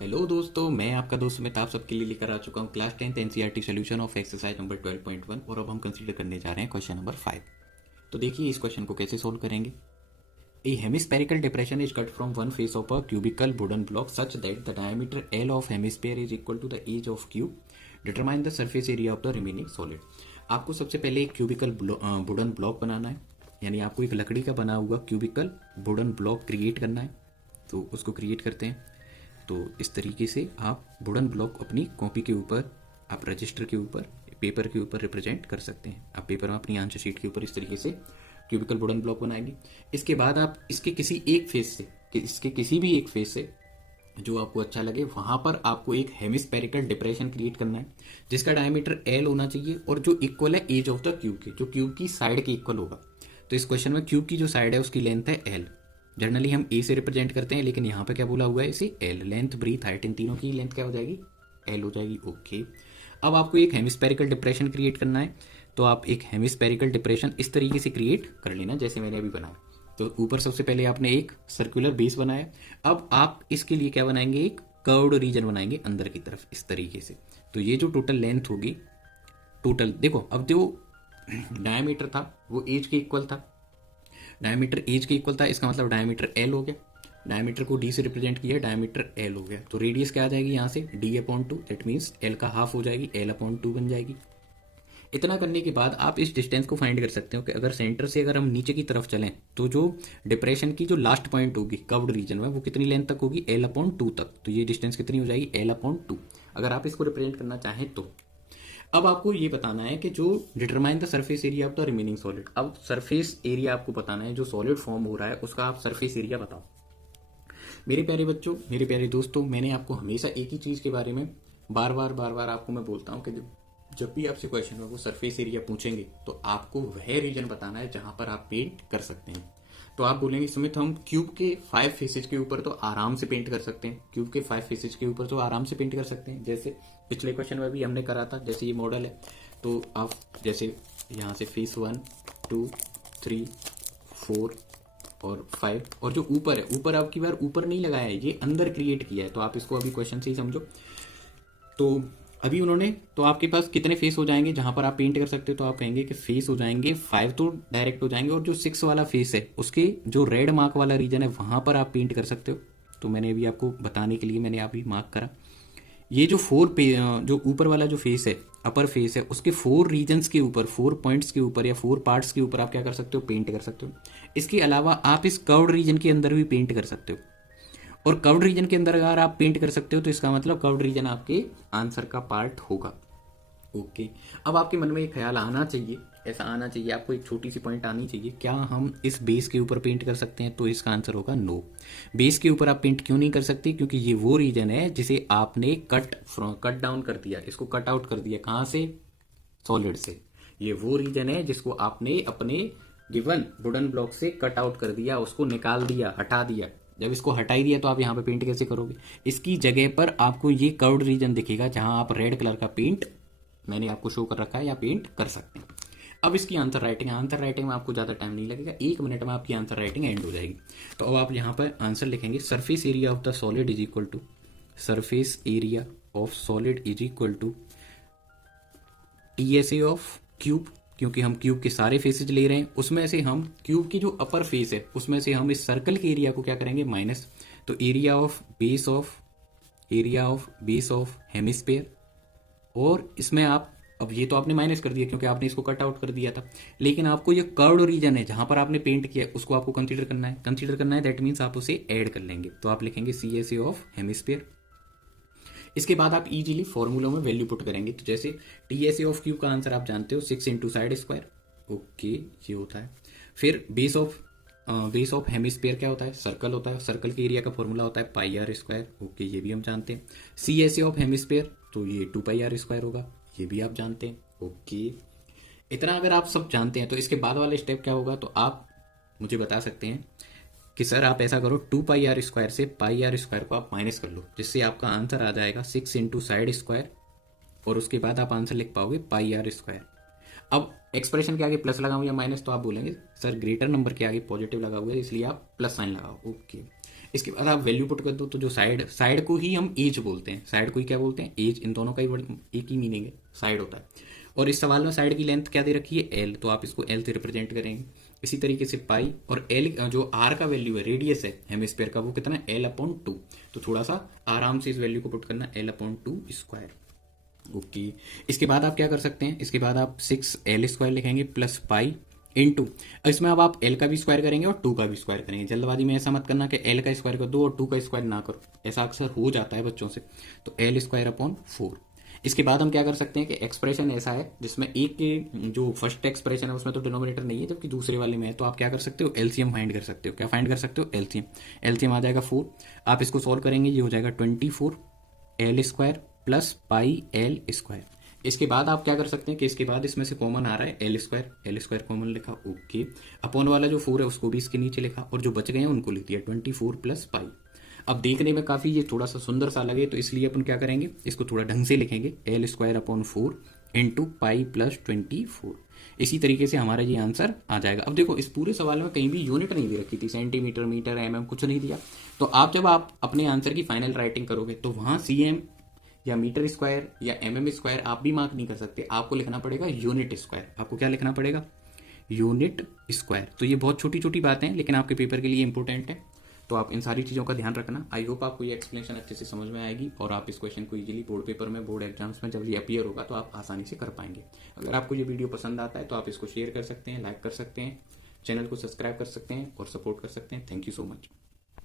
Hello दोस्तों, मैं आपका दोस्त सुमित आप सबके लिए लेकर आ चुका हूँ class 10th NCERT solution of exercise number 12.1 और अब हम कंसीडर करने जा रहे हैं क्वेश्चन नंबर 5। तो देखिए इस क्वेश्चन को कैसे सोल्व करेंगे। A hemispherical depression is cut from one face of a cubical wooden block such that the diameter L of hemisphere is equal to the edge of cube. Determine the surface area of the remaining solid. आपको सबसे पहले एक cubicle wooden block बनाना है, यानी आपको एक लकड़ी का बना हुआ क्यूबिकल वुडन ब्लॉक क्रिएट करना है। तो उसको क्रिएट करते हैं। तो इस तरीके से आप वुडन ब्लॉक अपनी कॉपी के ऊपर, आप रजिस्टर के ऊपर, पेपर के ऊपर रिप्रेजेंट कर सकते हैं। आप पेपर में अपनी आंसर शीट के ऊपर इस तरीके से क्यूबिकल वुडन ब्लॉक बनाएंगे। इसके बाद आप इसके किसी एक फेस से, इसके किसी भी एक फेस से जो आपको अच्छा लगे वहां पर आपको एक हेमिस्फेरिकल डिप्रेशन क्रिएट करना है जिसका डायमीटर एल होना चाहिए और जो इक्वल है एज ऑफ द क्यूब के, जो क्यूब की साइड के इक्वल होगा। तो इस क्वेश्चन में क्यूब की जो साइड है उसकी लेंथ है एल। जनरली हम ए से रिप्रेजेंट करते हैं, लेकिन यहाँ पे क्या बोला हुआ है, इसे एल। लेंथ, ब्रीथ, हाइट, इन तीनों की लेंथ क्या हो जाएगी, एल हो जाएगी। ओके, अब आपको एक हेमिस्फेरिकल डिप्रेशन क्रिएट करना है। तो आप एक हेमिस्फेरिकल डिप्रेशन इस तरीके से क्रिएट कर लेना जैसे मैंने अभी बनाया। तो ऊपर सबसे पहले आपने एक सर्कुलर बेस बनाया। अब आप इसके लिए क्या बनाएंगे, एक कर्व्ड रीजन बनाएंगे अंदर की तरफ इस तरीके से। तो ये जो टोटल लेंथ होगी, टोटल देखो, अब जो डायमीटर था वो एज के इक्वल था, डायमीटर एज के इक्वल था, इसका मतलब डायमीटर एल हो गया। डायमीटर को डी से रिप्रेजेंट किया, डायमीटर एल हो गया। तो रेडियस क्या आ जाएगी यहाँ से, D upon two, that means L का हाफ हो जाएगी, एल अपॉन टू बन जाएगी। इतना करने के बाद आप इस डिस्टेंस को फाइंड कर सकते हो कि अगर सेंटर से अगर हम नीचे की तरफ चलें तो जो डिप्रेशन की जो लास्ट पॉइंट होगी कर्व्ड रीजन में वो कितनी लेंथ तक होगी, एल अपॉन टू तक। तो ये डिस्टेंस कितनी हो जाएगी, एल अपॉन टू, अगर आप इसको रिप्रेजेंट करना चाहें तो। अब आपको ये बताना है कि जो determine the surface area of the remaining solid. अब सरफेस एरिया आपको बताना है, जो सॉलिड फॉर्म हो रहा है उसका आप सरफेस एरिया बताओ। मेरे प्यारे बच्चों, मेरे प्यारे दोस्तों, मैंने आपको हमेशा एक ही चीज के बारे में बार बार आपको मैं बोलता हूँ कि जब भी आपसे क्वेश्चन में वो सरफेस एरिया पूछेंगे तो आपको वह रीजन बताना है जहां पर आप पेंट कर सकते हैं। तो आप बोलेंगे सुमित हम क्यूब के 5 फेसेज के ऊपर तो आराम से पेंट कर सकते हैं, क्यूब के 5 फेसेज के ऊपर तो आराम से पेंट कर सकते हैं, जैसे पिछले क्वेश्चन में भी हमने करा था। जैसे ये मॉडल है तो आप जैसे यहाँ से फेस 1, 2, 3, 4 और 5, और जो ऊपर है, ऊपर आपकी बार ऊपर नहीं लगाया है, ये अंदर क्रिएट किया है। तो आप इसको अभी क्वेश्चन से ही समझो। तो अभी उन्होंने, तो आपके पास कितने फेस हो जाएंगे जहां पर आप पेंट कर सकते हो, तो आप कहेंगे कि फेस हो जाएंगे 5 तो डायरेक्ट हो जाएंगे, और जो 6 वाला फेस है उसके जो रेड मार्क वाला रीजन है वहां पर आप पेंट कर सकते हो। तो मैंने अभी आपको बताने के लिए मैंने अभी मार्क करा। ये जो जो ऊपर वाला जो फेस है, अपर फेस है, उसके 4 रीजन्स के ऊपर, 4 पॉइंट्स के ऊपर या 4 पार्ट्स के ऊपर आप क्या कर सकते हो, पेंट कर सकते हो। इसके अलावा आप इस कर्व्ड रीजन के अंदर भी पेंट कर सकते हो, और कर्व्ड रीजन के अंदर अगर आप पेंट कर सकते हो तो इसका मतलब कर्व्ड रीजन आपके आंसर का पार्ट होगा। ओके, अब आपके मन में एक ख्याल आना चाहिए, ऐसा आना चाहिए, आपको एक छोटी सी पॉइंट आनी चाहिए, क्या हम इस बेस के ऊपर पेंट कर सकते हैं, तो इसका आंसर होगा नो। बेस के ऊपर आप पेंट क्यों नहीं कर सकते, क्योंकि ये वो रीजन है जिसे आपने कट डाउन कर दिया, इसको कट आउट कर दिया, कहां से, सॉलिड से। ये वो रीजन है जिसको आपने अपने गिवन वुडन ब्लॉक से कट आउट कर दिया, उसको निकाल दिया, हटा दिया। जब इसको हटाई दिया तो आप यहाँ पे पेंट कैसे करोगे, इसकी जगह पर आपको ये कर्व्ड रीजन दिखेगा जहां आप रेड कलर का पेंट मैंने आपको शो कर रखा है या पेंट कर सकते हैं। अब इसकी आंसर राइटिंग, आंसर राइटिंग में आपको ज़्यादा टाइम नहीं लगेगा, 1 मिनट में आपकी आंसर राइटिंग एंड हो जाएगी। तो अब आप यहाँ पर आंसर लिखेंगे, surface area of the solid is equal to, surface area of solid is equal to TSA of cube, क्योंकि हम क्यूब के सारे फेसेज ले रहे हैं, उसमें से हम क्यूब की जो अपर फेस है उसमें से हम इस सर्कल के एरिया को क्या करेंगे, माइनस। तो area of base of hemisphere, और इसमें आप, अब ये तो आपने माइनस कर दिया क्योंकि आपने इसको कट आउट कर दिया था, लेकिन आपको ये कर्व्ड रीजन है जहां पर आपने पेंट किया उसको आपको कंसीडर करना है, दैट मीन्स आप उसे ऐड कर लेंगे। तो आप लिखेंगे C S A of hemisphere. इसके बाद आप इजीली फॉर्मूला में वैल्यू पुट करेंगे। तो जैसे T S A of cube का आंसर आप जानते हो 6 इंटू साइड स्क्वायर, ओके ये होता है। फिर बेस ऑफ हेमिस्फेयर क्या होता है, सर्कल होता है, सर्कल के एरिया का फॉर्मूला होता है पाई आर स्क्वायर, ओके ये भी हम जानते हैं। C S A of hemisphere तो ये 2 पाई आर स्क्वायर होगा, ये भी आप जानते हैं, ओके। इतना अगर आप सब जानते हैं तो इसके बाद वाला स्टेप क्या होगा, तो आप मुझे बता सकते हैं कि सर आप ऐसा करो, 2 पाई आर स्क्वायर से पाई आर स्क्वायर को आप माइनस कर लो, जिससे आपका आंसर आ जाएगा 6 इंटू साइड स्क्वायर, और उसके बाद आप आंसर लिख पाओगे पाई आर स्क्वायर। अब एक्सप्रेशन के आगे प्लस लगाऊं या माइनस, तो आप बोलेंगे सर ग्रेटर नंबर के आगे पॉजिटिव लगा हुआ है इसलिए आप प्लस साइन लगाओ, ओके। इसके बाद आप वैल्यू पुट कर दो, तो जो साइड साइड को ही हम एज बोलते हैं, साइड को ही क्या बोलते हैं, एज। इन दोनों का ही एक ही मीनिंग है, साइड होता है। और इस सवाल में साइड की लेंथ क्या दे रखी है, एल, तो आप इसको एल से रिप्रेजेंट करेंगे। इसी तरीके से पाई और एल जो आर का वैल्यू है, रेडियस है हेमिस्फीयर का, वो कितना है, एल अपॉन 2। तो थोड़ा सा आराम से इस वैल्यू को पुट करना, एल अपॉन 2 स्क्वायर। ओके, इसके बाद आप क्या कर सकते हैं, इसके बाद आप 6l² लिखेंगे प्लस पाई इनटू, इसमें अब आप एल का भी स्क्वायर करेंगे और 2 का भी स्क्वायर करेंगे। जल्दबाजी में ऐसा मत करना कि एल का स्क्वायर कर दो और 2 का स्क्वायर ना करो, ऐसा अक्सर हो जाता है बच्चों से। तो l² अपॉन 4। इसके बाद हम क्या कर सकते हैं कि एक्सप्रेशन ऐसा है जिसमें एक के जो फर्स्ट एक्सप्रेशन है उसमें तो डिनोमिनेटर नहीं है, जबकि दूसरे वाले में है, तो आप क्या कर सकते हो, एलसीएम फाइंड कर सकते हो। क्या फाइंड कर सकते हो, एलसीएम। एलसीएम आ जाएगा 4, आप इसको सॉल्व करेंगे, ये हो जाएगा 24l² प्लस पाई l²। इसके बाद आप क्या कर सकते हैं कि इसके बाद इसमें से कॉमन आ रहा है l² कॉमन लिखा, ओके। अपॉन वाला जो 4 है उसको भी इसके नीचे लिखा, और जो बच गए हैं उनको लिख दिया 24 प्लस पाई। अब देखने में काफी ये थोड़ा सा सुंदर सा लगे, तो इसलिए अपन क्या करेंगे, इसको थोड़ा ढंग से लिखेंगे, l² upon 4 into pi plus 24। इसी तरीके से हमारा ये आंसर आ जाएगा। अब देखो इस पूरे सवाल में कहीं भी यूनिट नहीं दे रखी थी, सेंटीमीटर, मीटर, mm कुछ नहीं दिया। तो आप जब आप अपने आंसर की फाइनल राइटिंग करोगे तो वहां cm या मीटर स्क्वायर या mm² आप भी मार्क नहीं कर सकते, आपको लिखना पड़ेगा यूनिट स्क्वायर। आपको क्या लिखना पड़ेगा, यूनिट स्क्वायर। तो ये बहुत छोटी छोटी बातें हैं लेकिन आपके पेपर के लिए इंपॉर्टेंट है, तो आप इन सारी चीज़ों का ध्यान रखना। आई होप आपको ये एक्सप्लेनेशन अच्छे से समझ में आएगी और आप इस क्वेश्चन को इजीली बोर्ड पेपर में, बोर्ड एग्जाम्स में जब ये अपीयर होगा तो आप आसानी से कर पाएंगे। अगर आपको ये वीडियो पसंद आता है तो आप इसको शेयर कर सकते हैं, लाइक कर सकते हैं, चैनल को सब्सक्राइब कर सकते हैं और सपोर्ट कर सकते हैं। Thank you so much.